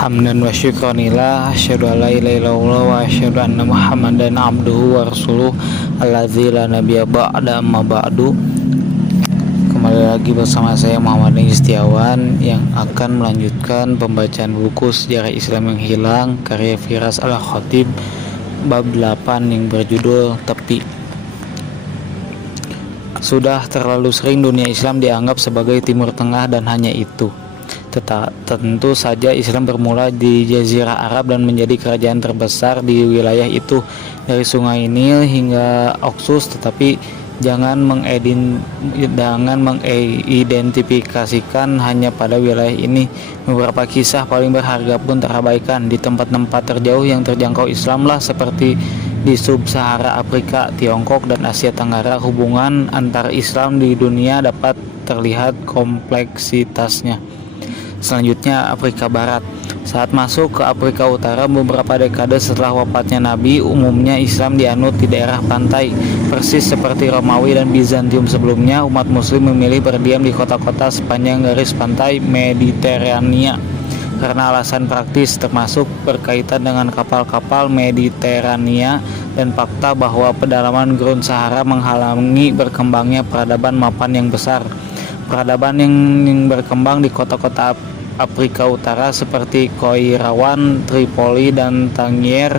Hamdan wa syukranillah, asyhadu an la ilaha illallah wa asyhadu anna Muhammadan abduhu wa rasuluh alladzi la nabiyya ba'da amma ba'du. Kembali lagi bersama saya Muhammad Setiawan yang akan melanjutkan pembacaan buku Sejarah Islam yang Hilang karya Firas Al-Khatib bab 8 yang berjudul Tepi. Sudah terlalu sering dunia Islam dianggap sebagai Timur Tengah dan hanya itu. Tentu saja Islam bermula di Jazirah Arab dan menjadi kerajaan terbesar di wilayah itu dari Sungai Nil hingga Oxus, tetapi jangan mengidentifikasikan hanya pada wilayah ini. Beberapa kisah paling berharga pun terabaikan. Di tempat-tempat terjauh yang terjangkau Islamlah, seperti di Sub-Sahara Afrika, Tiongkok, dan Asia Tenggara, hubungan antar Islam di dunia dapat terlihat kompleksitasnya. Selanjutnya, Afrika Barat. Saat masuk ke Afrika Utara beberapa dekade setelah wafatnya Nabi, umumnya Islam dianut di daerah pantai. Persis seperti Romawi dan Bizantium sebelumnya, umat muslim memilih berdiam di kota-kota sepanjang garis pantai Mediterania karena alasan praktis, termasuk berkaitan dengan kapal-kapal Mediterania dan fakta bahwa pedalaman Gurun Sahara menghalangi berkembangnya peradaban mapan yang besar. Peradaban yang berkembang di kota-kota Afrika Utara seperti Koirawan, Tripoli, dan Tangier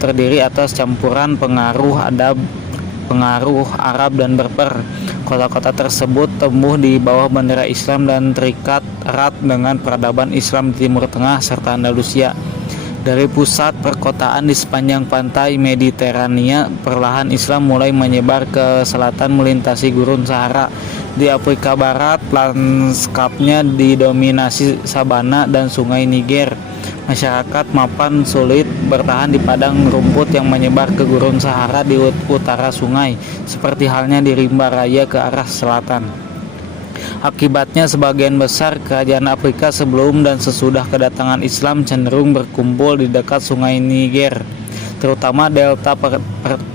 terdiri atas campuran pengaruh Arab dan Berber. Kota-kota tersebut tumbuh di bawah bendera Islam dan terikat erat dengan peradaban Islam di Timur Tengah serta Andalusia. Dari pusat perkotaan di sepanjang pantai Mediterania, perlahan Islam mulai menyebar ke selatan melintasi Gurun Sahara. Di Afrika Barat, lanskapnya didominasi sabana dan sungai Niger. Masyarakat mapan sulit bertahan di padang rumput yang menyebar ke Gurun Sahara di utara sungai, seperti halnya di Rimba Raya ke arah selatan. Akibatnya, sebagian besar kerajaan Afrika sebelum dan sesudah kedatangan Islam cenderung berkumpul di dekat sungai Niger, terutama delta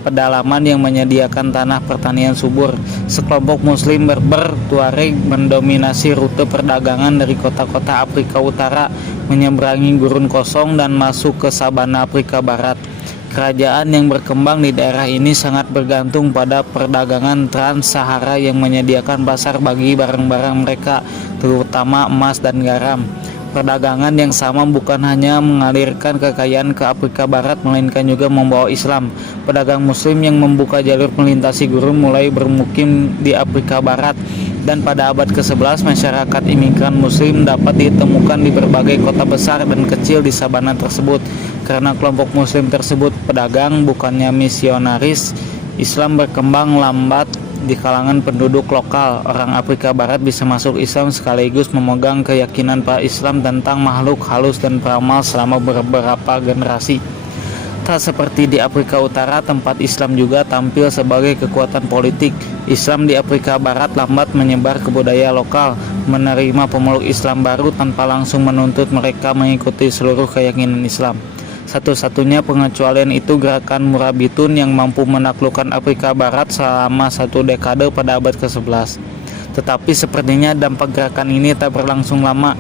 pedalaman yang menyediakan tanah pertanian subur. Sekelompok muslim Berber Tuareg mendominasi rute perdagangan dari kota-kota Afrika Utara, menyeberangi Gurun Kosong dan masuk ke sabana Afrika Barat. Kerajaan yang berkembang di daerah ini sangat bergantung pada perdagangan Trans-Sahara yang menyediakan pasar bagi barang-barang mereka, terutama emas dan garam. Perdagangan yang sama bukan hanya mengalirkan kekayaan ke Afrika Barat, melainkan juga membawa Islam. Pedagang muslim yang membuka jalur melintasi gurun mulai bermukim di Afrika Barat, dan pada abad ke-11 masyarakat imigran muslim dapat ditemukan di berbagai kota besar dan kecil di sabana tersebut. Karena kelompok muslim tersebut pedagang, bukannya misionaris, Islam berkembang lambat di kalangan penduduk lokal. Orang Afrika Barat bisa masuk Islam sekaligus memegang keyakinan pra-Islam tentang makhluk halus dan peramal selama beberapa generasi. Tak seperti di Afrika Utara, tempat Islam juga tampil sebagai kekuatan politik. Islam di Afrika Barat lambat menyebar ke budaya lokal, menerima pemeluk Islam baru tanpa langsung menuntut mereka mengikuti seluruh keyakinan Islam. Satu-satunya pengecualian itu gerakan Murabitun yang mampu menaklukkan Afrika Barat selama 1 dekade pada abad ke-11. Tetapi sepertinya dampak gerakan ini tak berlangsung lama.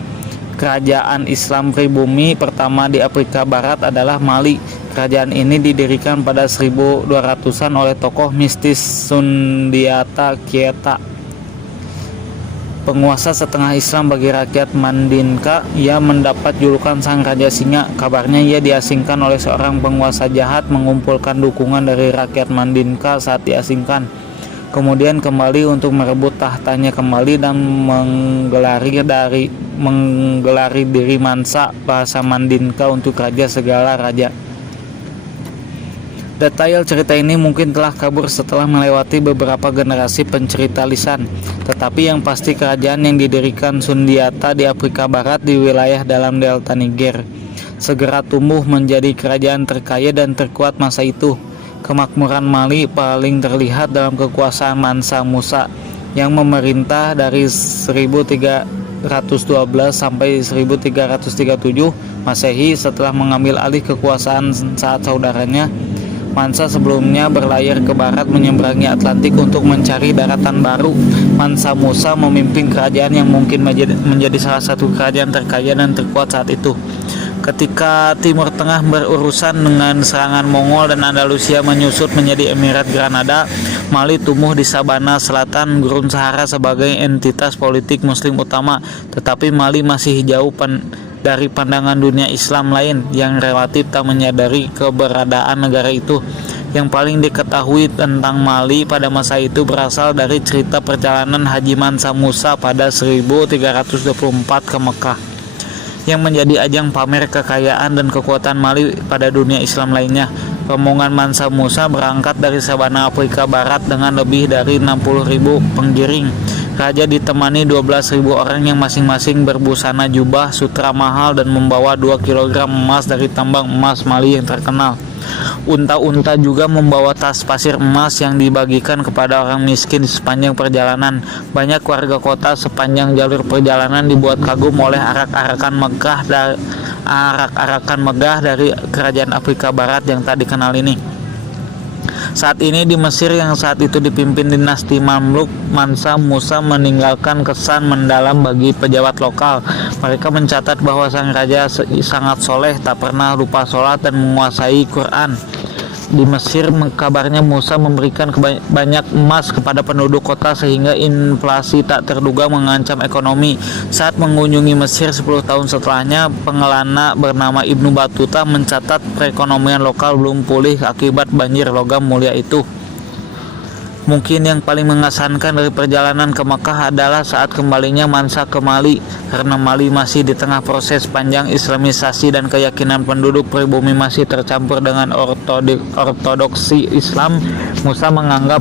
Kerajaan Islam pribumi pertama di Afrika Barat adalah Mali. Kerajaan ini didirikan pada 1200-an oleh tokoh mistis Sundiata Keita, penguasa setengah Islam bagi rakyat Mandinka. Ia mendapat julukan Sang Raja Singa. Kabarnya ia diasingkan oleh seorang penguasa jahat, mengumpulkan dukungan dari rakyat Mandinka saat diasingkan, kemudian kembali untuk merebut tahtanya kembali dan menggelari diri Mansa, bahasa Mandinka untuk raja segala raja. Detail cerita ini mungkin telah kabur setelah melewati beberapa generasi pencerita lisan, tetapi yang pasti kerajaan yang didirikan Sundiata di Afrika Barat di wilayah dalam delta Niger segera tumbuh menjadi kerajaan terkaya dan terkuat masa itu. Kemakmuran Mali paling terlihat dalam kekuasaan Mansa Musa yang memerintah dari 1312 sampai 1337 Masehi. Setelah mengambil alih kekuasaan saat saudaranya Mansa sebelumnya berlayar ke barat menyeberangi Atlantik untuk mencari daratan baru. Mansa Musa memimpin kerajaan yang mungkin menjadi salah satu kerajaan terkaya dan terkuat saat itu. Ketika Timur Tengah berurusan dengan serangan Mongol dan Andalusia menyusut menjadi Emirat Granada, Mali tumbuh di Sabana Selatan Gurun Sahara sebagai entitas politik Muslim utama, tetapi Mali masih jauh dari pandangan dunia Islam lain yang relatif tak menyadari keberadaan negara itu. Yang paling diketahui tentang Mali pada masa itu berasal dari cerita perjalanan Haji Mansa Musa pada 1324 ke Mekah, yang menjadi ajang pamer kekayaan dan kekuatan Mali pada dunia Islam lainnya. Rombongan Mansa Musa berangkat dari sabana Afrika Barat dengan lebih dari 60.000 penggiring. Raja ditemani 12.000 orang yang masing-masing berbusana jubah sutra mahal dan membawa 2 kg emas dari tambang emas Mali yang terkenal. Unta-unta juga membawa tas pasir emas yang dibagikan kepada orang miskin di sepanjang perjalanan. Banyak warga kota sepanjang jalur perjalanan dibuat kagum oleh arak-arakan megah dari kerajaan Afrika Barat yang tak dikenal ini. Saat ini di Mesir yang saat itu dipimpin dinasti Mamluk, Mansa Musa meninggalkan kesan mendalam bagi pejabat lokal. Mereka mencatat bahwa sang raja sangat soleh, tak pernah lupa sholat dan menguasai Quran. Di Mesir, kabarnya Musa memberikan banyak emas kepada penduduk kota sehingga inflasi tak terduga mengancam ekonomi. Saat mengunjungi Mesir 10 tahun setelahnya, pengelana bernama Ibnu Battuta mencatat perekonomian lokal belum pulih akibat banjir logam mulia itu. Mungkin yang paling mengesankan dari perjalanan ke Mekah adalah saat kembalinya Mansa ke Mali. Karena Mali masih di tengah proses panjang islamisasi dan keyakinan penduduk pribumi masih tercampur dengan ortodoksi Islam, Musa menganggap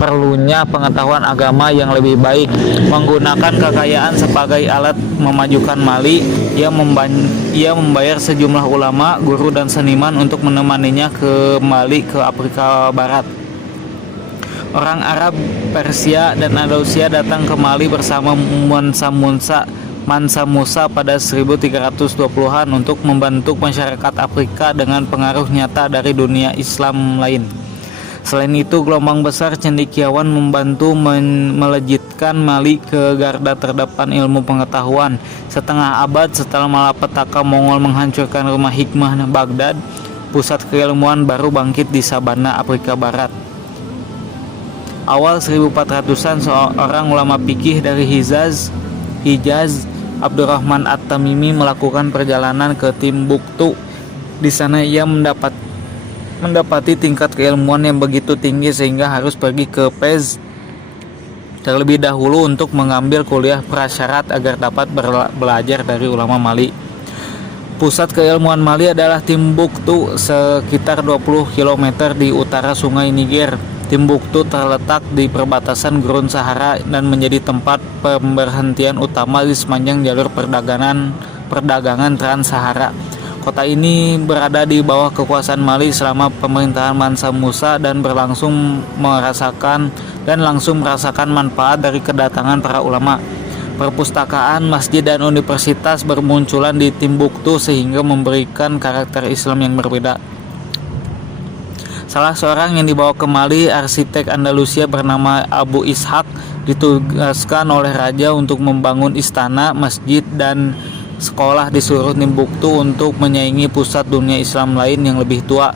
perlunya pengetahuan agama yang lebih baik. Menggunakan kekayaan sebagai alat memajukan Mali, ia membayar sejumlah ulama, guru dan seniman untuk menemaninya ke Mali ke Afrika Barat. Orang Arab, Persia, dan Andalusia datang ke Mali bersama Mansa Musa pada 1320-an untuk membentuk masyarakat Afrika dengan pengaruh nyata dari dunia Islam lain. Selain itu, gelombang besar cendekiawan membantu melejitkan Mali ke garda terdepan ilmu pengetahuan. Setengah abad setelah malapetaka Mongol menghancurkan rumah hikmah Baghdad, pusat keilmuan baru bangkit di Sabana Afrika Barat. Awal 1400-an, seorang ulama fikih dari Hijaz, Abdurrahman At-Tamimi melakukan perjalanan ke Timbuktu. Di sana ia mendapati tingkat keilmuan yang begitu tinggi sehingga harus pergi ke Fez terlebih dahulu untuk mengambil kuliah prasyarat agar dapat belajar dari ulama Mali. Pusat keilmuan Mali adalah Timbuktu, sekitar 20 km di utara sungai Niger. Timbuktu terletak di perbatasan Gurun Sahara dan menjadi tempat pemberhentian utama di sepanjang jalur perdagangan Trans-Sahara. Kota ini berada di bawah kekuasaan Mali selama pemerintahan Mansa Musa dan langsung merasakan manfaat dari kedatangan para ulama. Perpustakaan, masjid, dan universitas bermunculan di Timbuktu sehingga memberikan karakter Islam yang berbeda. Salah seorang yang dibawa ke Mali, arsitek Andalusia bernama Abu Ishaq, ditugaskan oleh raja untuk membangun istana, masjid, dan sekolah di seluruh Timbuktu untuk menyaingi pusat dunia Islam lain yang lebih tua.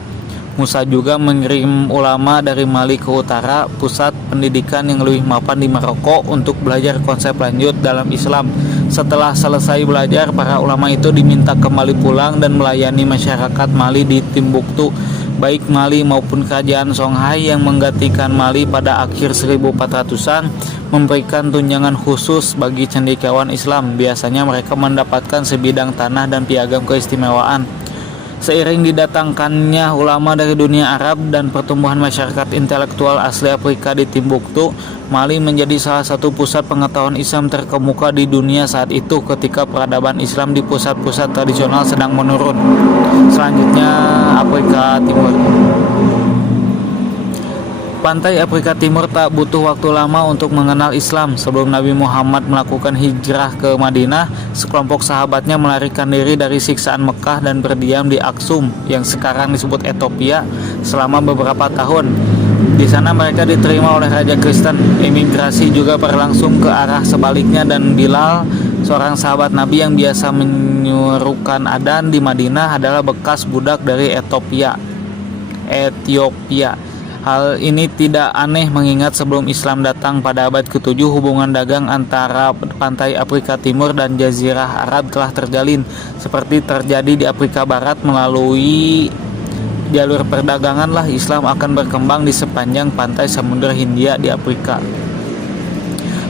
Musa juga mengirim ulama dari Mali ke utara, pusat pendidikan yang lebih mapan di Maroko, untuk belajar konsep lanjut dalam Islam. Setelah selesai belajar, para ulama itu diminta kembali pulang dan melayani masyarakat Mali di Timbuktu. Baik Mali maupun kerajaan Songhai yang menggantikan Mali pada akhir 1400-an memberikan tunjangan khusus bagi cendekiawan Islam. Biasanya mereka mendapatkan sebidang tanah dan piagam keistimewaan. Seiring didatangkannya ulama dari dunia Arab dan pertumbuhan masyarakat intelektual asli Afrika di Timbuktu, Mali menjadi salah satu pusat pengetahuan Islam terkemuka di dunia saat itu ketika peradaban Islam di pusat-pusat tradisional sedang menurun. Selanjutnya, Afrika Timur. Pantai Afrika Timur tak butuh waktu lama untuk mengenal Islam. Sebelum Nabi Muhammad melakukan hijrah ke Madinah, sekelompok sahabatnya melarikan diri dari siksaan Mekah dan berdiam di Aksum yang sekarang disebut Ethiopia selama beberapa tahun. Di sana mereka diterima oleh Raja Kristen. Imigrasi juga berlangsung ke arah sebaliknya dan Bilal seorang sahabat Nabi yang biasa menyuruhkan adzan di Madinah, adalah bekas budak dari Ethiopia. Hal ini tidak aneh mengingat sebelum Islam datang pada abad ke-7, hubungan dagang antara pantai Afrika Timur dan Jazirah Arab telah terjalin, seperti terjadi di Afrika Barat. Melalui jalur perdagangan lah Islam akan berkembang di sepanjang pantai Samudra Hindia di Afrika.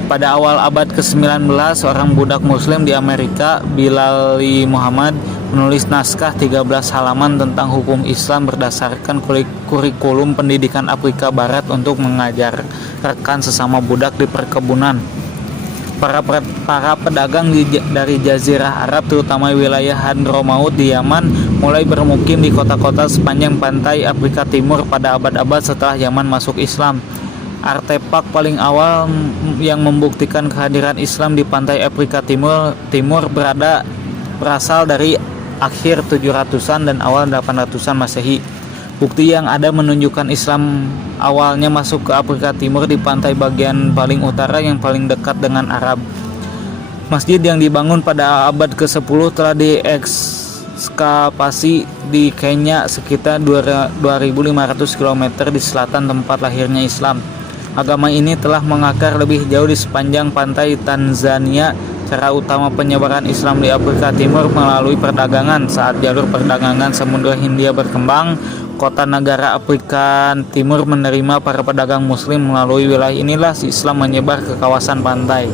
Pada awal abad ke-19, seorang budak muslim di Amerika, Bilali Muhammad, menulis naskah 13 halaman tentang hukum Islam berdasarkan kurikulum pendidikan Afrika Barat untuk mengajar rekan sesama budak di perkebunan. Para pedagang dari Jazirah Arab, terutama wilayah Hadramaut di Yaman, mulai bermukim di kota-kota sepanjang pantai Afrika Timur pada abad-abad setelah Yaman masuk Islam. Artefak paling awal yang membuktikan kehadiran Islam di pantai Afrika Timur berasal dari akhir 700-an dan awal 800-an Masehi. Bukti yang ada menunjukkan Islam awalnya masuk ke Afrika Timur di pantai bagian paling utara yang paling dekat dengan Arab. Masjid yang dibangun pada abad ke-10 telah diekskavasi di Kenya sekitar 2.500 km di selatan tempat lahirnya Islam. Agama ini telah mengakar lebih jauh di sepanjang pantai Tanzania. Cara utama penyebaran Islam di Afrika Timur melalui perdagangan. Saat jalur perdagangan Samudra Hindia berkembang, kota negara Afrika Timur menerima para pedagang muslim. Melalui wilayah inilah Islam menyebar ke kawasan pantai.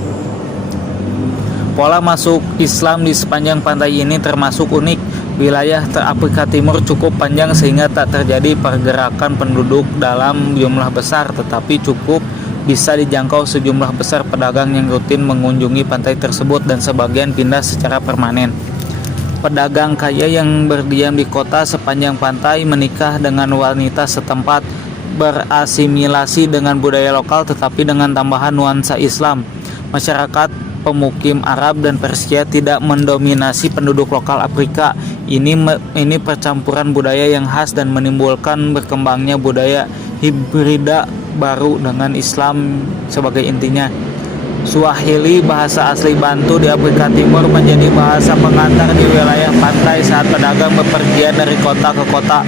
Pola masuk Islam di sepanjang pantai ini termasuk unik. Wilayah Afrika Timur cukup panjang sehingga tak terjadi pergerakan penduduk dalam jumlah besar, tetapi cukup bisa dijangkau sejumlah besar pedagang yang rutin mengunjungi pantai tersebut dan sebagian pindah secara permanen. Pedagang kaya yang berdiam di kota sepanjang pantai menikah dengan wanita setempat, berasimilasi dengan budaya lokal tetapi dengan tambahan nuansa Islam. Masyarakat pemukim Arab dan Persia tidak mendominasi penduduk lokal Afrika. Ini percampuran budaya yang khas dan menimbulkan berkembangnya budaya hibrida baru dengan Islam sebagai intinya. Swahili, bahasa asli Bantu di Afrika Timur, menjadi bahasa pengantar di wilayah pantai saat pedagang bepergian dari kota ke kota.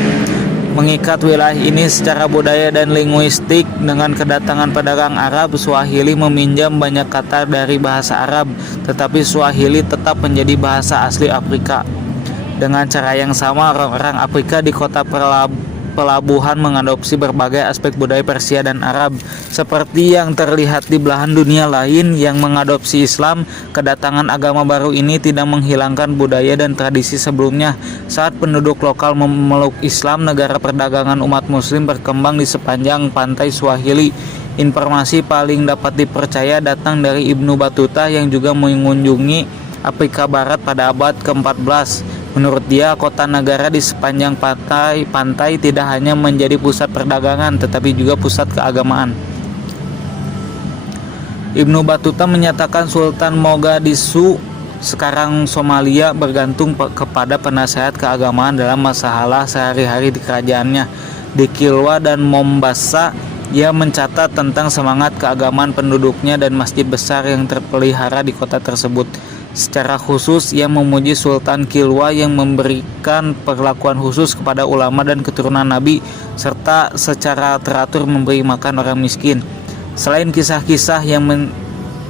Mengikat wilayah ini secara budaya dan linguistik. Dengan kedatangan pedagang Arab, Swahili meminjam banyak kata dari bahasa Arab, tetapi Swahili tetap menjadi bahasa asli Afrika. Dengan cara yang sama, orang-orang Afrika di kota pelabuhan mengadopsi berbagai aspek budaya Persia dan Arab. Seperti yang terlihat di belahan dunia lain yang mengadopsi Islam, kedatangan agama baru ini tidak menghilangkan budaya dan tradisi sebelumnya. Saat penduduk lokal memeluk Islam, negara perdagangan umat muslim berkembang di sepanjang pantai Swahili. Informasi paling dapat dipercaya datang dari Ibnu Battuta yang juga mengunjungi Afrika Barat pada abad ke-14. Menurut dia, kota negara di sepanjang pantai tidak hanya menjadi pusat perdagangan, tetapi juga pusat keagamaan. Ibnu Battuta menyatakan Sultan Mogadishu, sekarang Somalia, bergantung kepada penasehat keagamaan dalam masalah sehari-hari di kerajaannya. Di Kilwa dan Mombasa, ia mencatat tentang semangat keagamaan penduduknya dan masjid besar yang terpelihara di kota tersebut. Secara khusus, ia memuji Sultan Kilwa yang memberikan perlakuan khusus kepada ulama dan keturunan Nabi, serta secara teratur memberi makan orang miskin. Selain kisah-kisah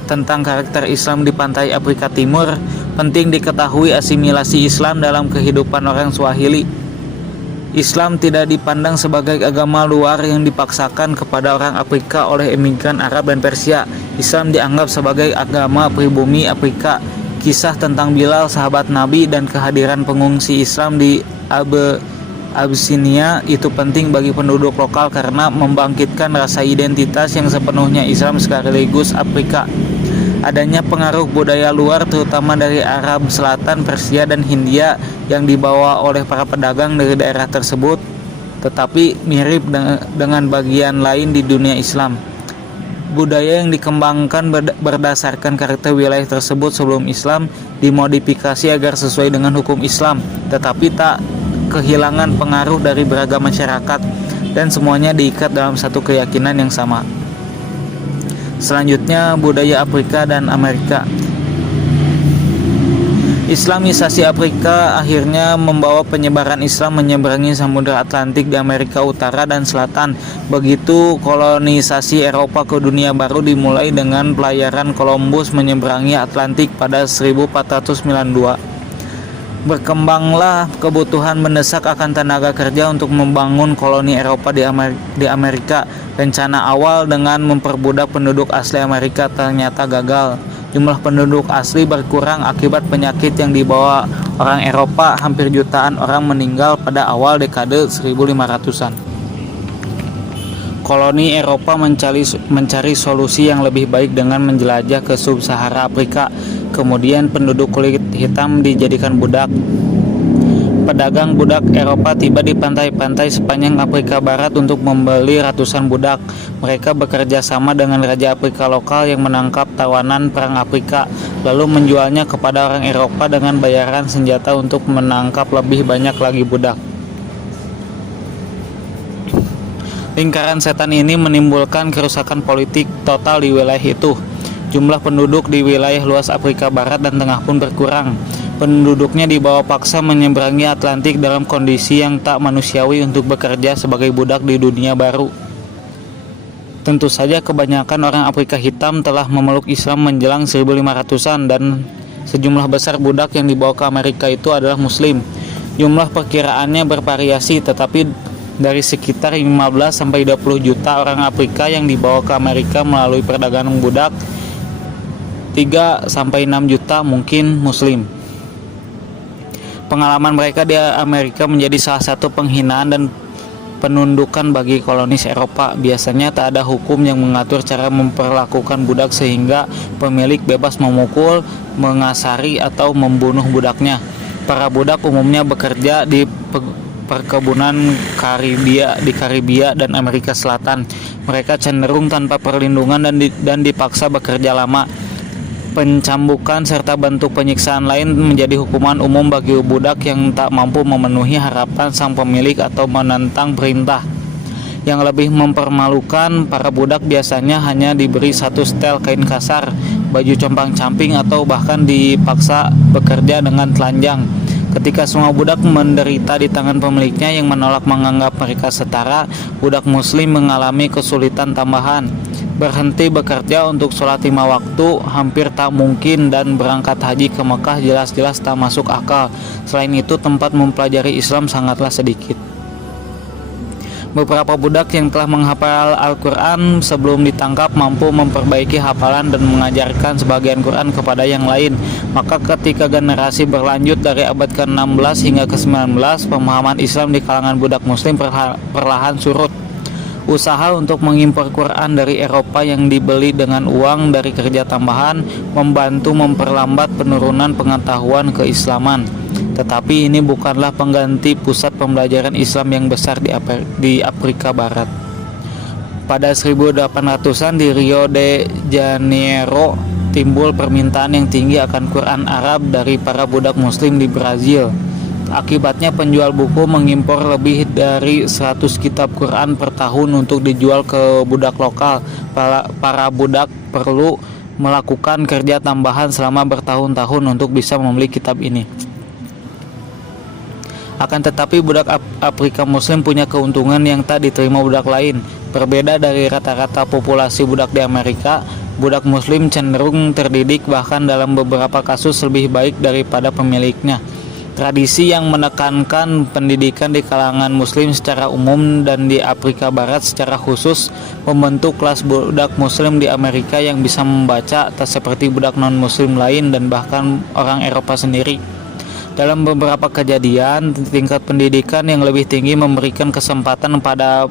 tentang karakter Islam di pantai Afrika Timur, penting diketahui asimilasi Islam dalam kehidupan orang Swahili. Islam tidak dipandang sebagai agama luar yang dipaksakan kepada orang Afrika oleh imigran Arab dan Persia. Islam dianggap sebagai agama pribumi Afrika. Kisah tentang Bilal, sahabat Nabi, dan kehadiran pengungsi Islam di Abyssinia itu penting bagi penduduk lokal karena membangkitkan rasa identitas yang sepenuhnya Islam sekaligus Afrika. Adanya pengaruh budaya luar terutama dari Arab Selatan, Persia, dan Hindia yang dibawa oleh para pedagang dari daerah tersebut, tetapi mirip dengan bagian lain di dunia Islam. Budaya yang dikembangkan berdasarkan karakter wilayah tersebut sebelum Islam dimodifikasi agar sesuai dengan hukum Islam, tetapi tak kehilangan pengaruh dari beragam masyarakat, dan semuanya diikat dalam satu keyakinan yang sama. Selanjutnya, budaya Afrika dan Amerika. Islamisasi Afrika akhirnya membawa penyebaran Islam menyeberangi Samudra Atlantik di Amerika Utara dan Selatan. Begitu kolonisasi Eropa ke dunia baru dimulai dengan pelayaran Columbus menyeberangi Atlantik pada 1492. Berkembanglah kebutuhan mendesak akan tenaga kerja untuk membangun koloni Eropa di Amerika. Rencana awal dengan memperbudak penduduk asli Amerika ternyata gagal. Jumlah penduduk asli berkurang akibat penyakit yang dibawa orang Eropa. Hampir jutaan orang meninggal pada awal dekade 1500-an. Koloni Eropa mencari solusi yang lebih baik dengan menjelajah ke sub-Sahara Afrika. Kemudian penduduk kulit hitam dijadikan budak. Pedagang budak Eropa tiba di pantai-pantai sepanjang Afrika Barat untuk membeli ratusan budak. Mereka bekerja sama dengan raja Afrika lokal yang menangkap tawanan perang Afrika, lalu menjualnya kepada orang Eropa dengan bayaran senjata untuk menangkap lebih banyak lagi budak. Lingkaran setan ini menimbulkan kerusakan politik total di wilayah itu. Jumlah penduduk di wilayah luas Afrika Barat dan Tengah pun berkurang. Penduduknya dibawa paksa menyeberangi Atlantik dalam kondisi yang tak manusiawi untuk bekerja sebagai budak di dunia baru. Tentu saja kebanyakan orang Afrika hitam telah memeluk Islam menjelang 1500-an dan sejumlah besar budak yang dibawa ke Amerika itu adalah Muslim. Jumlah perkiraannya bervariasi, tetapi dari sekitar 15-20 juta orang Afrika yang dibawa ke Amerika melalui perdagangan budak, 3-6 juta mungkin Muslim. Pengalaman mereka di Amerika menjadi salah satu penghinaan dan penundukan bagi kolonis Eropa. Biasanya tak ada hukum yang mengatur cara memperlakukan budak sehingga pemilik bebas memukul, mengasari atau membunuh budaknya. Para budak umumnya bekerja di perkebunan Karibia dan Amerika Selatan. Mereka cenderung tanpa perlindungan dan dipaksa bekerja lama. Pencambukan serta bentuk penyiksaan lain menjadi hukuman umum bagi budak yang tak mampu memenuhi harapan sang pemilik atau menentang perintah. Yang lebih mempermalukan, para budak biasanya hanya diberi satu setel kain kasar, baju compang-camping, atau bahkan dipaksa bekerja dengan telanjang. Ketika semua budak menderita di tangan pemiliknya yang menolak menganggap mereka setara, budak Muslim mengalami kesulitan tambahan. Berhenti bekerja untuk sholat 5 waktu hampir tak mungkin, dan berangkat haji ke Mekah jelas-jelas tak masuk akal. Selain itu, tempat mempelajari Islam sangatlah sedikit. Beberapa budak yang telah menghafal Al-Quran sebelum ditangkap mampu memperbaiki hafalan dan mengajarkan sebagian Quran kepada yang lain. Maka ketika generasi berlanjut dari abad ke-16 hingga ke-19, pemahaman Islam di kalangan budak Muslim perlahan surut. Usaha untuk mengimpor Quran dari Eropa yang dibeli dengan uang dari kerja tambahan membantu memperlambat penurunan pengetahuan keislaman. Tetapi ini bukanlah pengganti pusat pembelajaran Islam yang besar di Afrika Barat. Pada 1800-an di Rio de Janeiro timbul permintaan yang tinggi akan Quran Arab dari para budak Muslim di Brazil. Akibatnya penjual buku mengimpor lebih dari 100 kitab Quran per tahun untuk dijual ke budak lokal. Para budak perlu melakukan kerja tambahan selama bertahun-tahun untuk bisa membeli kitab ini. Akan tetapi budak Afrika Muslim punya keuntungan yang tak diterima budak lain. Berbeda dari rata-rata populasi budak di Amerika, budak Muslim cenderung terdidik, bahkan dalam beberapa kasus lebih baik daripada pemiliknya. Tradisi yang menekankan pendidikan di kalangan Muslim secara umum dan di Afrika Barat secara khusus membentuk kelas budak Muslim di Amerika yang bisa membaca, tak seperti budak non-Muslim lain dan bahkan orang Eropa sendiri. Dalam beberapa kejadian, tingkat pendidikan yang lebih tinggi memberikan kesempatan pada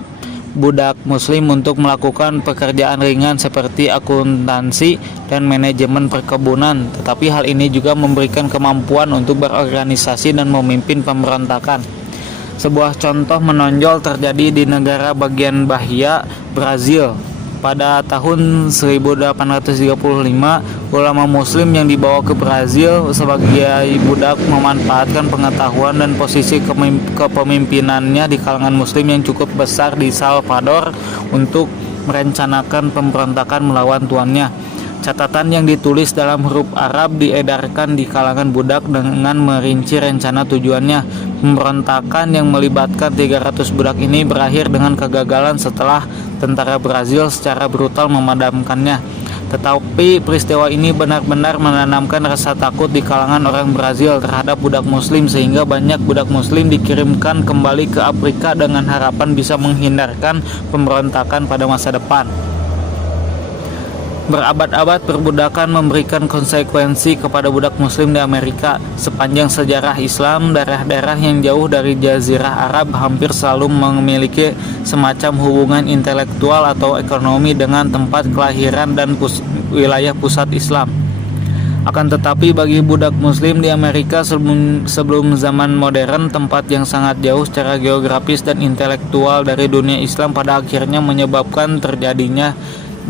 budak Muslim untuk melakukan pekerjaan ringan seperti akuntansi dan manajemen perkebunan, tetapi hal ini juga memberikan kemampuan untuk berorganisasi dan memimpin pemberontakan. Sebuah contoh menonjol terjadi di negara bagian Bahia, Brazil. Pada tahun 1835, ulama Muslim yang dibawa ke Brazil sebagai budak memanfaatkan pengetahuan dan posisi kepemimpinannya di kalangan Muslim yang cukup besar di Salvador untuk merencanakan pemberontakan melawan tuannya. Catatan yang ditulis dalam huruf Arab diedarkan di kalangan budak dengan merinci rencana tujuannya. Pemberontakan yang melibatkan 300 budak ini berakhir dengan kegagalan setelah tentara Brazil secara brutal memadamkannya. Tetapi peristiwa ini benar-benar menanamkan rasa takut di kalangan orang Brazil terhadap budak muslim, sehingga banyak budak muslim dikirimkan kembali ke Afrika dengan harapan bisa menghindarkan pemberontakan pada masa depan. Berabad-abad perbudakan memberikan konsekuensi kepada budak muslim di Amerika. Sepanjang sejarah Islam, daerah-daerah yang jauh dari Jazirah Arab hampir selalu memiliki semacam hubungan intelektual atau ekonomi dengan tempat kelahiran dan wilayah pusat Islam. Akan tetapi bagi budak muslim di Amerika sebelum zaman modern, tempat yang sangat jauh secara geografis dan intelektual dari dunia Islam pada akhirnya menyebabkan terjadinya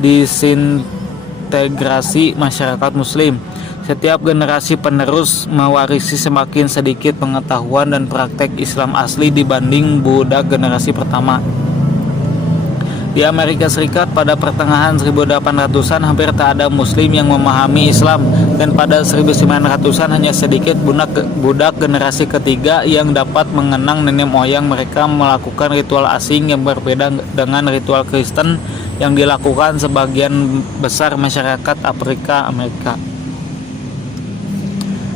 disintegrasi masyarakat muslim. Setiap generasi penerus mewarisi semakin sedikit pengetahuan dan praktek Islam asli dibanding budak generasi pertama. Di Amerika Serikat pada pertengahan 1800-an hampir tak ada muslim yang memahami Islam, dan pada 1900-an hanya sedikit budak generasi ketiga yang dapat mengenang nenek moyang mereka melakukan ritual asing yang berbeda dengan ritual Kristen yang dilakukan sebagian besar masyarakat Afrika Amerika.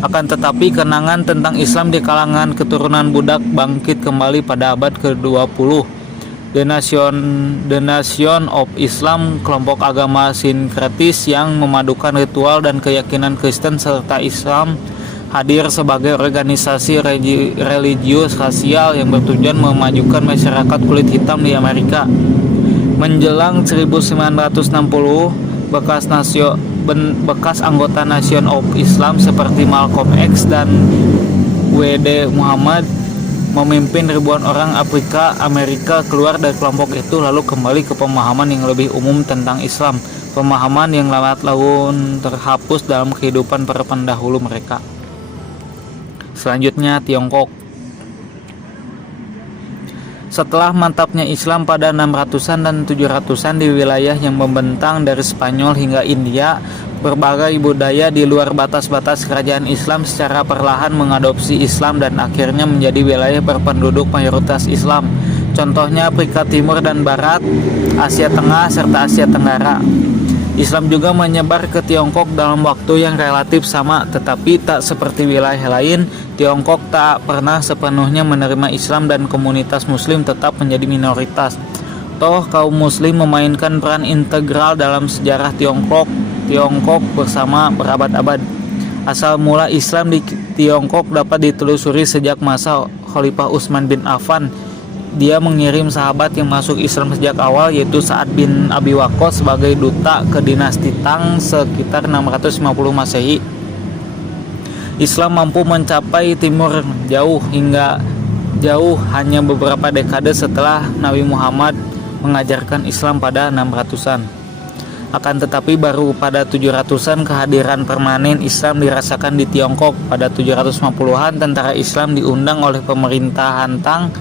Akan tetapi kenangan tentang Islam di kalangan keturunan budak bangkit kembali pada abad ke-20. The Nation of Islam, kelompok agama sinkretis yang memadukan ritual dan keyakinan Kristen serta Islam, hadir sebagai organisasi religius rasial yang bertujuan memajukan masyarakat kulit hitam di Amerika. Menjelang 1960, bekas anggota Nation of Islam seperti Malcolm X dan W.D. Muhammad memimpin ribuan orang Afrika Amerika keluar dari kelompok itu lalu kembali ke pemahaman yang lebih umum tentang Islam, pemahaman yang lambat laun terhapus dalam kehidupan para pendahulu mereka. Selanjutnya Tiongkok. Setelah mantapnya Islam pada 600-an dan 700-an di wilayah yang membentang dari Spanyol hingga India, berbagai budaya di luar batas-batas kerajaan Islam secara perlahan mengadopsi Islam dan akhirnya menjadi wilayah berpenduduk mayoritas Islam. Contohnya Afrika Timur dan Barat, Asia Tengah, serta Asia Tenggara. Islam juga menyebar ke Tiongkok dalam waktu yang relatif sama, tetapi tak seperti wilayah lain, Tiongkok tak pernah sepenuhnya menerima Islam dan komunitas Muslim tetap menjadi minoritas. Toh kaum Muslim memainkan peran integral dalam sejarah Tiongkok bersama berabad-abad. Asal mula Islam di Tiongkok dapat ditelusuri sejak masa Khalifah Utsman bin Affan. Dia mengirim sahabat yang masuk Islam sejak awal, yaitu Sa'ad bin Abi Waqqas sebagai duta ke dinasti Tang sekitar 650 Masehi. Islam mampu mencapai timur jauh hanya beberapa dekade setelah Nabi Muhammad mengajarkan Islam pada 600-an. Akan tetapi baru pada 700-an kehadiran permanen Islam dirasakan di Tiongkok. Pada 750-an tentara Islam diundang oleh pemerintahan Tang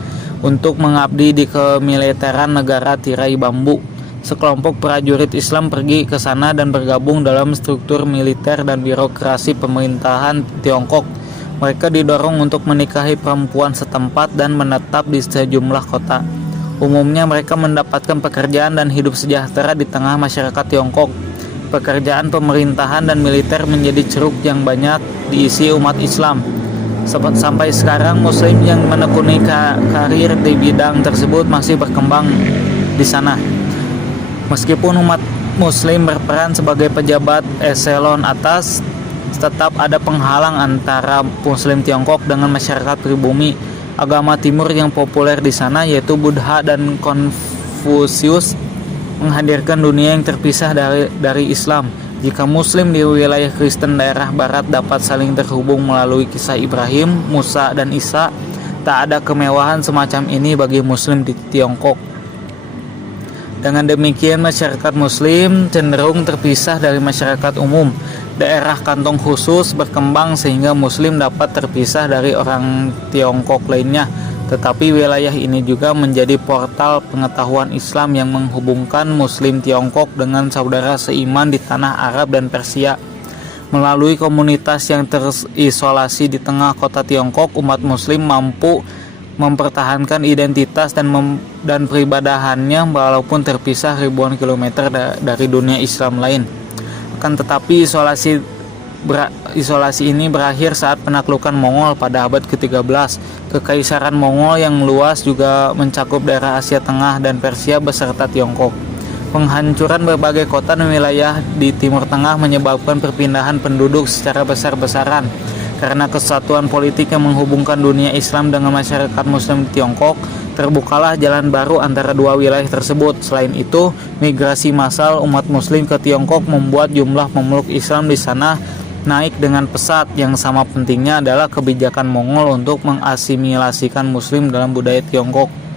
untuk mengabdi di kemiliteran negara tirai bambu. Sekelompok prajurit Islam pergi ke sana dan bergabung dalam struktur militer dan birokrasi pemerintahan Tiongkok. Mereka didorong untuk menikahi perempuan setempat dan menetap di sejumlah kota. Umumnya mereka mendapatkan pekerjaan dan hidup sejahtera di tengah masyarakat Tiongkok. Pekerjaan pemerintahan dan militer menjadi ceruk yang banyak diisi umat Islam. Sampai sekarang Muslim yang menekuni karir di bidang tersebut masih berkembang di sana. Meskipun umat Muslim berperan sebagai pejabat eselon atas, tetap ada penghalang antara Muslim Tiongkok dengan masyarakat pribumi. Agama Timur yang populer di sana, yaitu Buddha dan Konfusius, menghadirkan dunia yang terpisah dari Islam. Jika Muslim di wilayah Kristen daerah Barat dapat saling terhubung melalui kisah Ibrahim, Musa, dan Isa, tak ada kemewahan semacam ini bagi Muslim di Tiongkok. Dengan demikian, masyarakat Muslim cenderung terpisah dari masyarakat umum. Daerah kantong khusus berkembang sehingga Muslim dapat terpisah dari orang Tiongkok lainnya. Tetapi wilayah ini juga menjadi portal pengetahuan Islam yang menghubungkan Muslim Tiongkok dengan saudara seiman di tanah Arab dan Persia. Melalui komunitas yang terisolasi di tengah kota Tiongkok, umat Muslim mampu mempertahankan identitas dan peribadahannya walaupun terpisah ribuan kilometer dari dunia Islam lain. Akan tetapi isolasi ini berakhir saat penaklukan Mongol pada abad ke-13. Kekaisaran Mongol yang luas juga mencakup daerah Asia Tengah dan Persia beserta Tiongkok. Penghancuran berbagai kota dan wilayah di Timur Tengah menyebabkan perpindahan penduduk secara besar-besaran. Karena kesatuan politik yang menghubungkan dunia Islam dengan masyarakat Muslim di Tiongkok, terbukalah jalan baru antara dua wilayah tersebut. Selain itu, migrasi massal umat Muslim ke Tiongkok membuat jumlah pemeluk Islam di sana naik dengan pesat. Yang sama pentingnya adalah kebijakan Mongol untuk mengasimilasikan Muslim dalam budaya Tiongkok.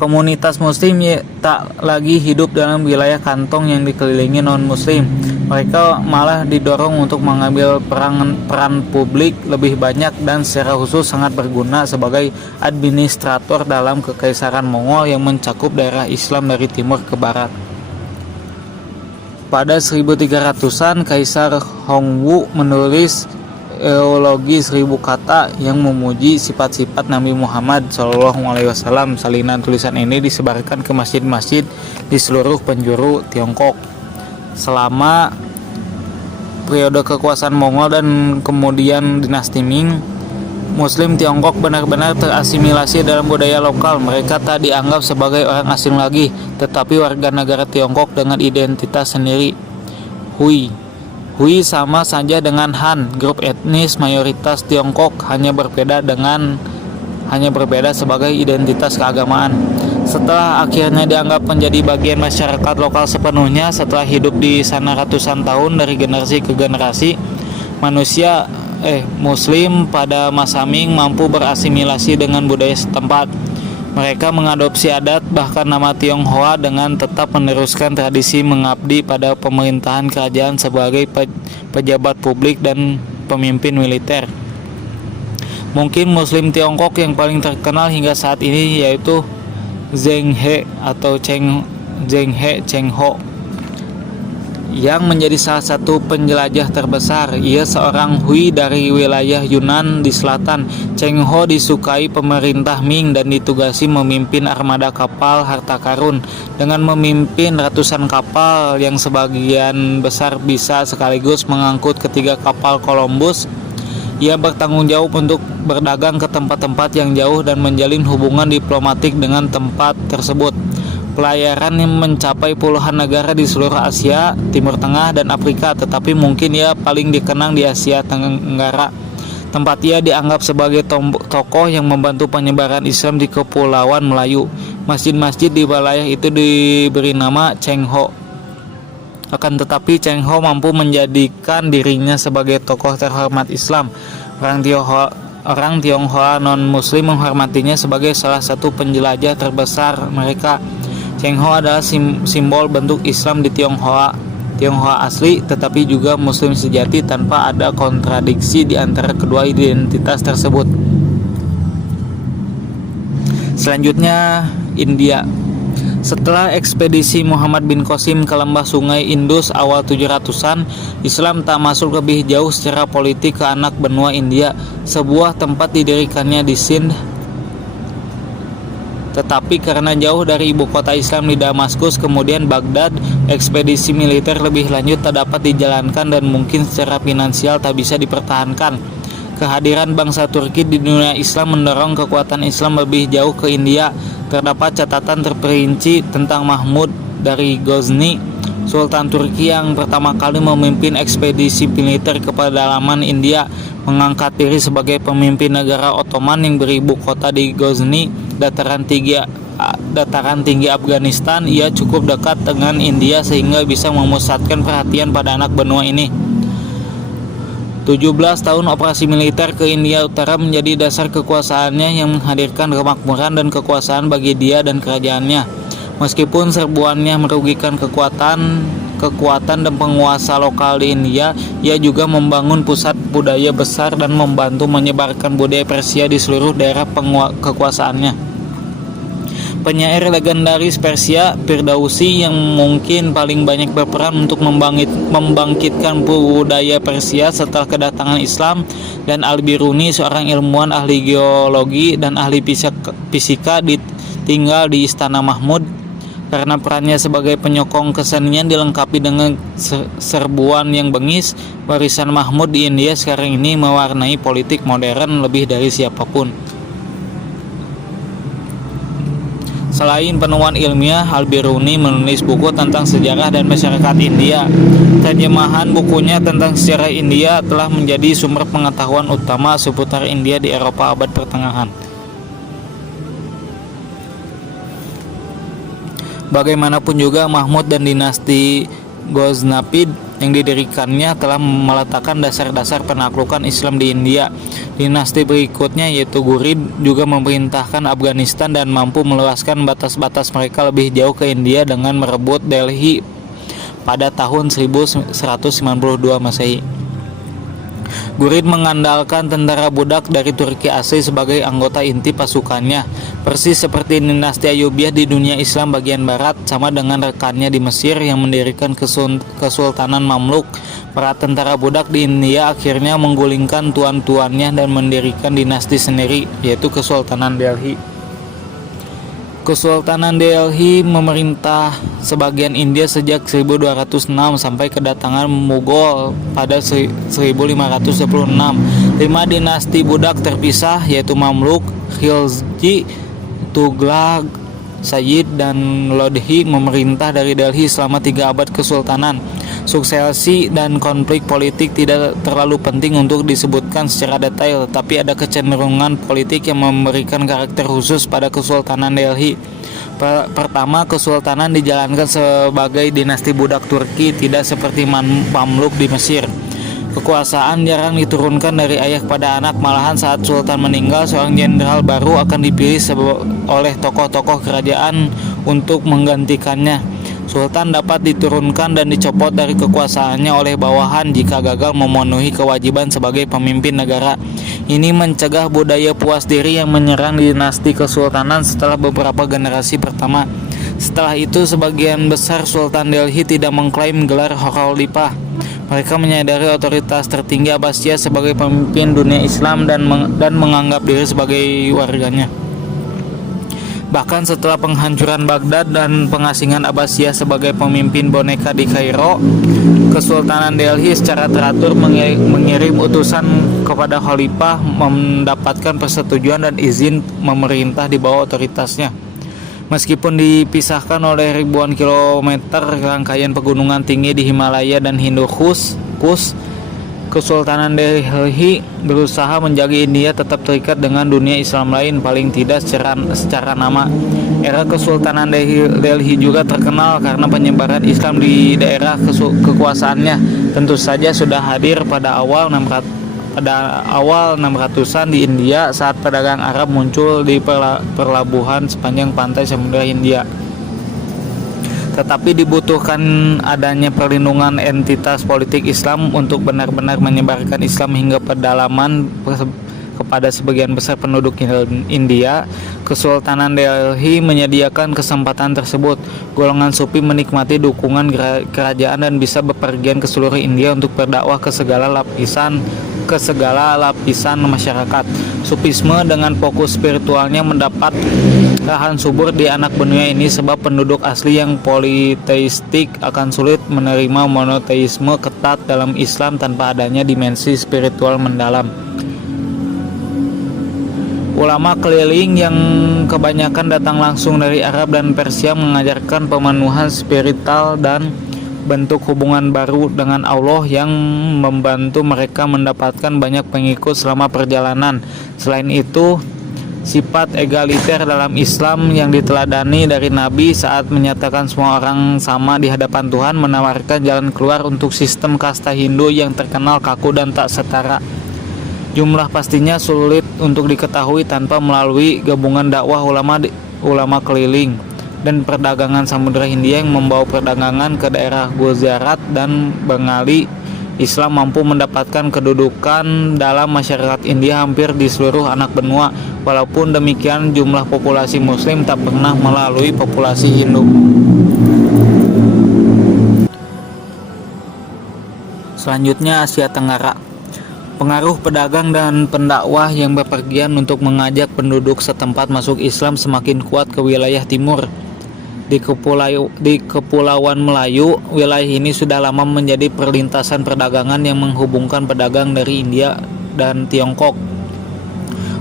Komunitas Muslim tak lagi hidup dalam wilayah kantong yang dikelilingi non-Muslim. Mereka malah didorong untuk mengambil peran publik lebih banyak dan secara khusus sangat berguna sebagai administrator dalam kekaisaran Mongol yang mencakup daerah Islam dari timur ke barat. Pada 1300-an, Kaisar Hongwu menulis Eulogi 1000 kata yang memuji sifat-sifat Nabi Muhammad SAW. Salinan tulisan ini disebarkan ke masjid-masjid di seluruh penjuru Tiongkok. Selama periode kekuasaan Mongol dan kemudian dinasti Ming, Muslim Tiongkok benar-benar terasimilasi dalam budaya lokal. Mereka tak dianggap sebagai orang asing lagi, tetapi warga negara Tiongkok dengan identitas sendiri. Hui sama saja dengan Han, grup etnis mayoritas Tiongkok, hanya berbeda sebagai identitas keagamaan. Setelah akhirnya dianggap menjadi bagian masyarakat lokal sepenuhnya, setelah hidup di sana ratusan tahun dari generasi ke generasi, Muslim pada masa Ming mampu berasimilasi dengan budaya setempat. Mereka mengadopsi adat bahkan nama Tionghoa dengan tetap meneruskan tradisi mengabdi pada pemerintahan kerajaan sebagai pejabat publik dan pemimpin militer. Mungkin Muslim Tiongkok yang paling terkenal hingga saat ini yaitu Zheng He atau Cheng Ho yang menjadi salah satu penjelajah terbesar. Ia seorang Hui dari wilayah Yunan di selatan. Cheng Ho disukai pemerintah Ming dan ditugasi memimpin armada kapal harta karun. Dengan memimpin ratusan kapal yang sebagian besar bisa sekaligus mengangkut ketiga kapal Columbus, ia bertanggung jawab untuk berdagang ke tempat-tempat yang jauh dan menjalin hubungan diplomatik dengan tempat tersebut. Pelayaran yang mencapai puluhan negara di seluruh Asia, Timur Tengah, dan Afrika, tetapi mungkin ia paling dikenang di Asia Tenggara. Tempat ia dianggap sebagai tokoh yang membantu penyebaran Islam di Kepulauan Melayu. Masjid-masjid di wilayah itu diberi nama Cheng Ho. Akan tetapi Cheng Ho mampu menjadikan dirinya sebagai tokoh terhormat Islam. Orang Tionghoa non-Muslim menghormatinya sebagai salah satu penjelajah terbesar mereka. Cheng Ho adalah simbol bentuk Islam di Tionghoa asli, tetapi juga Muslim sejati tanpa ada kontradiksi di antara kedua identitas tersebut. Selanjutnya, India. Setelah ekspedisi Muhammad bin Qasim ke lembah sungai Indus awal 700-an, Islam tak masuk lebih jauh secara politik ke anak benua India. Sebuah tempat didirikannya di Sindh, tetapi karena jauh dari ibu kota Islam di Damaskus kemudian Baghdad, ekspedisi militer lebih lanjut tak dapat dijalankan dan mungkin secara finansial tak bisa dipertahankan. Kehadiran bangsa Turki di dunia Islam mendorong kekuatan Islam lebih jauh ke India. Terdapat catatan terperinci tentang Mahmud dari Ghazni, Sultan Turki yang pertama kali memimpin ekspedisi militer ke pedalaman India, mengangkat diri sebagai pemimpin negara Ottoman yang beribu kota di Ghazni, dataran tinggi Afghanistan. Ia cukup dekat dengan India sehingga bisa memusatkan perhatian pada anak benua ini. 17 tahun operasi militer ke India Utara menjadi dasar kekuasaannya yang menghadirkan kemakmuran dan kekuasaan bagi dia dan kerajaannya. Meskipun serbuannya merugikan kekuatan dan penguasa lokal di India, ia juga membangun pusat budaya besar dan membantu menyebarkan budaya Persia di seluruh daerah kekuasaannya. Penyair legendaris Persia, Firdausi, yang mungkin paling banyak berperan untuk membangkitkan budaya Persia setelah kedatangan Islam, dan Al-Biruni, seorang ilmuwan ahli geologi dan ahli fisika tinggal di Istana Mahmud. Karena perannya sebagai penyokong kesenian dilengkapi dengan serbuan yang bengis, warisan Mahmud di India sekarang ini mewarnai politik modern lebih dari siapapun. Selain penemuan ilmiah, Al-Biruni menulis buku tentang sejarah dan masyarakat India. Terjemahan bukunya tentang sejarah India telah menjadi sumber pengetahuan utama seputar India di Eropa abad pertengahan. Bagaimanapun juga, Mahmud dan dinasti Ghaznavid yang didirikannya telah meletakkan dasar-dasar penaklukan Islam di India. Dinasti berikutnya, yaitu Ghurid, juga memerintahkan Afghanistan dan mampu meluaskan batas-batas mereka lebih jauh ke India dengan merebut Delhi pada tahun 1192 Masehi. Ghurid mengandalkan tentara budak dari Turki asli sebagai anggota inti pasukannya, persis seperti dinasti Ayyubiyah di dunia Islam bagian barat. Sama dengan rekannya di Mesir yang mendirikan Kesultanan Mamluk, para tentara budak di India akhirnya menggulingkan tuan-tuannya dan mendirikan dinasti sendiri, yaitu Kesultanan Delhi. Kesultanan Delhi memerintah sebagian India sejak 1206 sampai kedatangan Mughal pada 1526. 5 dinasti budak terpisah, yaitu Mamluk, Khilji, Tughlaq, Sayyid, dan Lodhi memerintah dari Delhi selama 3 abad kesultanan. Suksesi dan konflik politik tidak terlalu penting untuk disebutkan secara detail, tetapi ada kecenderungan politik yang memberikan karakter khusus pada Kesultanan Delhi. Pertama, kesultanan dijalankan sebagai dinasti budak Turki, tidak seperti Mamluk di Mesir. Kekuasaan jarang diturunkan dari ayah kepada anak, malahan saat sultan meninggal, seorang jenderal baru akan dipilih oleh tokoh-tokoh kerajaan untuk menggantikannya. Sultan dapat diturunkan dan dicopot dari kekuasaannya oleh bawahan jika gagal memenuhi kewajiban sebagai pemimpin negara. Ini mencegah budaya puas diri yang menyerang dinasti kesultanan setelah beberapa generasi pertama. Setelah itu, sebagian besar Sultan Delhi tidak mengklaim gelar Khalifah. Mereka menyadari otoritas tertinggi Abbasiyah sebagai pemimpin dunia Islam dan menganggap diri sebagai warganya. Bahkan setelah penghancuran Baghdad dan pengasingan Abbasiyah sebagai pemimpin boneka di Kairo, Kesultanan Delhi secara teratur mengirim utusan kepada Khalifah mendapatkan persetujuan dan izin memerintah di bawah otoritasnya. Meskipun dipisahkan oleh ribuan kilometer rangkaian pegunungan tinggi di Himalaya dan Hindu Kush, Kesultanan Delhi berusaha menjaga India tetap terikat dengan dunia Islam lain, paling tidak secara nama. Era Kesultanan Delhi juga terkenal karena penyebaran Islam di daerah kekuasaannya. Tentu saja sudah hadir pada awal 600-an di India saat pedagang Arab muncul di pelabuhan sepanjang pantai Samudra Hindia. Tetapi dibutuhkan adanya perlindungan entitas politik Islam untuk benar-benar menyebarkan Islam hingga pedalaman kepada sebagian besar penduduk India. Kesultanan Delhi menyediakan kesempatan tersebut. Golongan Sufi menikmati dukungan kerajaan dan bisa bepergian ke seluruh India untuk berdakwah ke segala lapisan masyarakat. Sufisme dengan fokus spiritualnya mendapat lahan subur di anak benua ini, sebab penduduk asli yang politeistik akan sulit menerima monoteisme ketat dalam Islam tanpa adanya dimensi spiritual mendalam. Ulama keliling yang kebanyakan datang langsung dari Arab dan Persia mengajarkan pemenuhan spiritual dan bentuk hubungan baru dengan Allah yang membantu mereka mendapatkan banyak pengikut selama perjalanan. Selain itu, sifat egaliter dalam Islam yang diteladani dari Nabi saat menyatakan semua orang sama di hadapan Tuhan menawarkan jalan keluar untuk sistem kasta Hindu yang terkenal kaku dan tak setara. Jumlah pastinya sulit untuk diketahui tanpa melalui gabungan dakwah ulama keliling. dan perdagangan Samudra Hindia yang membawa perdagangan ke daerah Gujarat dan Bengali. Islam mampu mendapatkan kedudukan dalam masyarakat India hampir di seluruh anak benua. Walaupun demikian, jumlah populasi Muslim tak pernah melalui populasi Hindu. Selanjutnya, Asia Tenggara. Pengaruh pedagang dan pendakwah yang bepergian untuk mengajak penduduk setempat masuk Islam semakin kuat ke wilayah timur. Di Kepulauan Melayu, wilayah ini sudah lama menjadi perlintasan perdagangan yang menghubungkan pedagang dari India dan Tiongkok.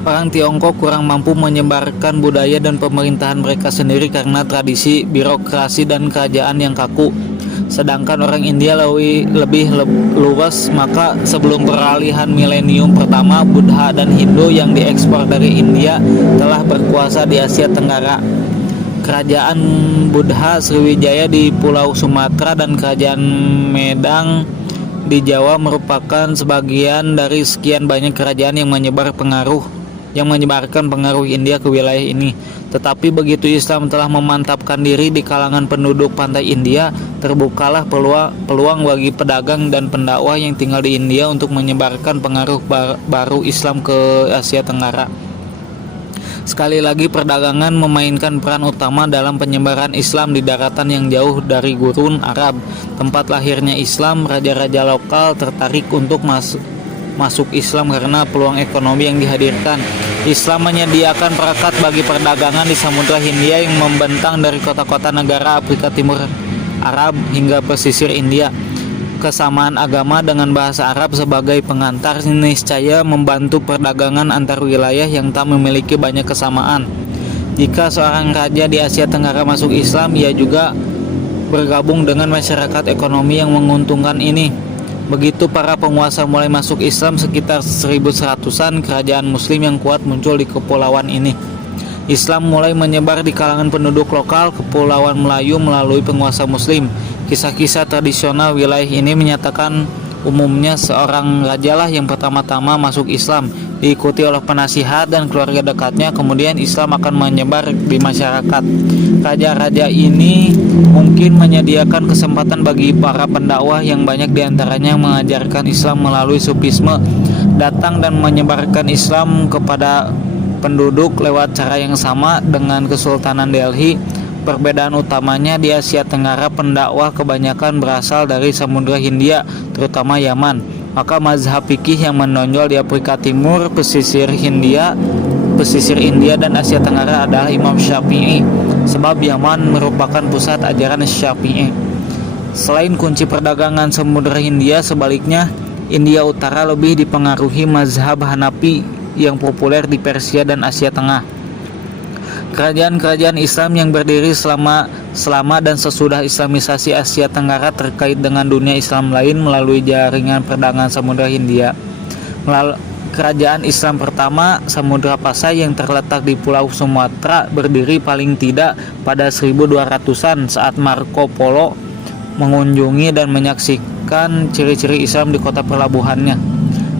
Orang Tiongkok kurang mampu menyebarkan budaya dan pemerintahan mereka sendiri karena tradisi, birokrasi, dan kerajaan yang kaku. Sedangkan orang India lebih luas, maka sebelum peralihan milenium pertama, Buddha dan Hindu yang diekspor dari India telah berkuasa di Asia Tenggara. Kerajaan Buddha Sriwijaya di Pulau Sumatera dan Kerajaan Medang di Jawa merupakan sebagian dari sekian banyak kerajaan yang menyebarkan pengaruh India ke wilayah ini. Tetapi begitu Islam telah memantapkan diri di kalangan penduduk pantai India, terbukalah peluang bagi pedagang dan pendakwah yang tinggal di India untuk menyebarkan pengaruh baru Islam ke Asia Tenggara. Sekali lagi, perdagangan memainkan peran utama dalam penyebaran Islam di daratan yang jauh dari gurun Arab, tempat lahirnya Islam. Raja-raja lokal tertarik untuk masuk Islam karena peluang ekonomi yang dihadirkan. Islam menyediakan perangkat bagi perdagangan di Samudra Hindia yang membentang dari kota-kota negara Afrika Timur Arab hingga pesisir India. Kesamaan agama dengan bahasa Arab sebagai pengantar niscaya membantu perdagangan antar wilayah yang tak memiliki banyak kesamaan. Jika seorang raja di Asia Tenggara masuk Islam, ia juga bergabung dengan masyarakat ekonomi yang menguntungkan ini. Begitu para penguasa mulai masuk Islam sekitar 1100-an, kerajaan muslim yang kuat muncul di kepulauan ini. Islam mulai menyebar di kalangan penduduk lokal Kepulauan Melayu melalui penguasa muslim. Kisah-kisah tradisional wilayah ini menyatakan umumnya seorang rajalah yang pertama-tama masuk Islam, diikuti oleh penasihat dan keluarga dekatnya. Kemudian Islam akan menyebar di masyarakat. Raja-raja ini mungkin menyediakan kesempatan bagi para pendakwah yang banyak diantaranya mengajarkan Islam melalui sufisme, datang dan menyebarkan Islam kepada penduduk lewat cara yang sama dengan Kesultanan Delhi. Perbedaan utamanya di Asia Tenggara, pendakwah kebanyakan berasal dari Samudra Hindia, terutama Yaman. Maka mazhab fikih yang menonjol di Afrika Timur, pesisir India dan Asia Tenggara adalah Imam Syafi'i, sebab Yaman merupakan pusat ajaran Syafi'i. Selain kunci perdagangan Samudra Hindia, sebaliknya India Utara lebih dipengaruhi mazhab Hanafi yang populer di Persia dan Asia Tengah. Kerajaan-kerajaan Islam yang berdiri selama dan sesudah Islamisasi Asia Tenggara terkait dengan dunia Islam lain melalui jaringan perdagangan Samudra Hindia. Kerajaan Islam pertama, Samudra Pasai, yang terletak di Pulau Sumatera, berdiri paling tidak pada 1200-an saat Marco Polo mengunjungi dan menyaksikan ciri-ciri Islam di kota pelabuhannya.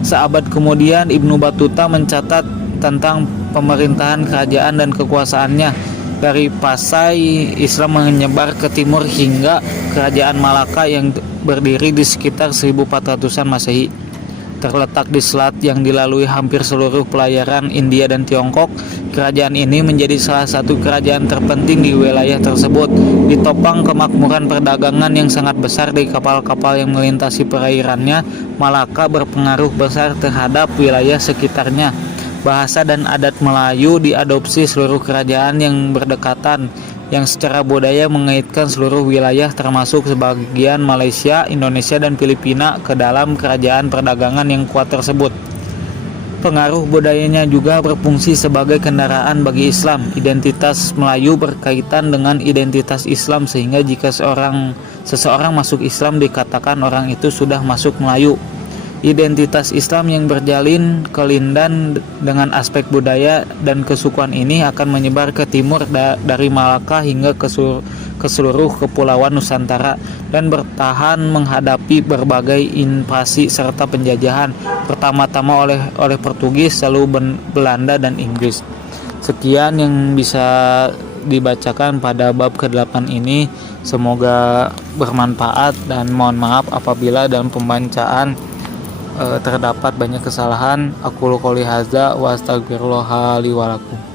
Seabad kemudian, Ibnu Battuta mencatat tentang pemerintahan kerajaan dan kekuasaannya. Dari Pasai, Islam menyebar ke timur hingga kerajaan Malaka yang berdiri di sekitar 1400-an Masehi. Terletak di selat yang dilalui hampir seluruh pelayaran India dan Tiongkok, kerajaan ini menjadi salah satu kerajaan terpenting di wilayah tersebut. Ditopang kemakmuran perdagangan yang sangat besar dari kapal-kapal yang melintasi perairannya, Malaka berpengaruh besar terhadap wilayah sekitarnya. Bahasa dan adat Melayu diadopsi seluruh kerajaan yang berdekatan, yang secara budaya mengaitkan seluruh wilayah termasuk sebagian Malaysia, Indonesia, dan Filipina ke dalam kerajaan perdagangan yang kuat tersebut. Pengaruh budayanya juga berfungsi sebagai kendaraan bagi Islam. Identitas Melayu berkaitan dengan identitas Islam, sehingga jika seseorang masuk Islam dikatakan orang itu sudah masuk Melayu. Identitas Islam yang berjalin kelindan dengan aspek budaya dan kesukuan ini akan menyebar ke timur dari Malaka hingga ke seluruh kepulauan Nusantara dan bertahan menghadapi berbagai invasi serta penjajahan, pertama-tama oleh Portugis, lalu Belanda dan Inggris. Sekian yang bisa dibacakan pada bab ke-8 ini. Semoga bermanfaat dan mohon maaf apabila dalam pembacaan terdapat banyak kesalahan. Aku qouli hadza wa astaghfirullah li wa lakum.